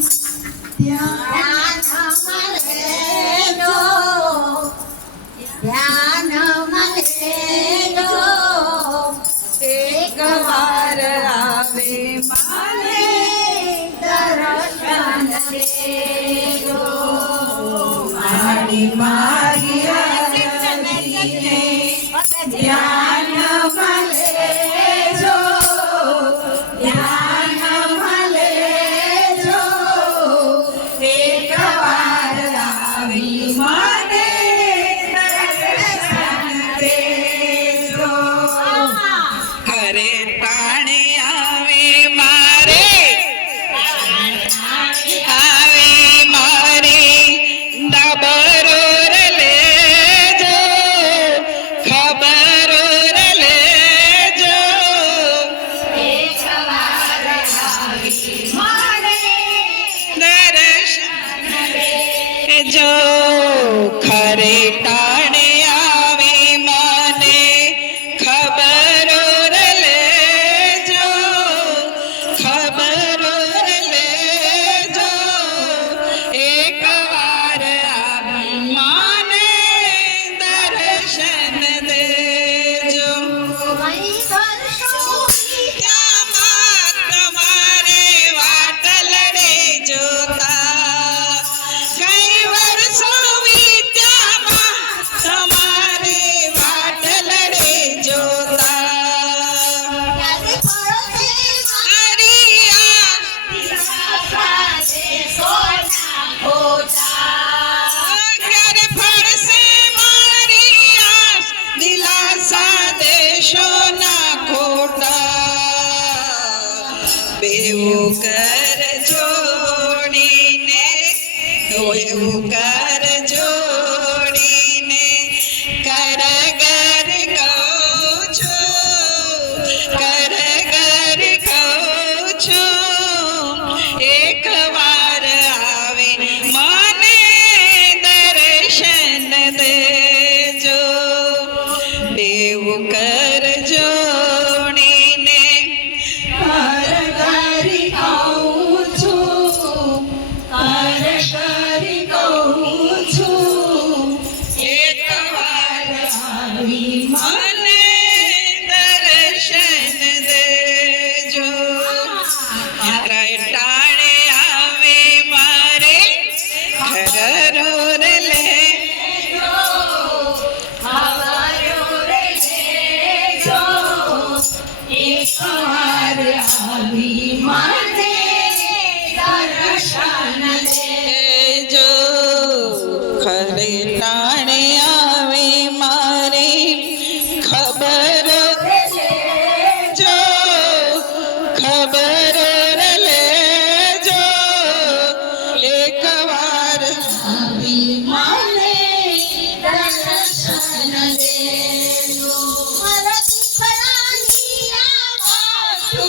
Thanks. Eucaristone, Eucaristone. एक आली माई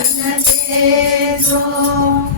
Thank you.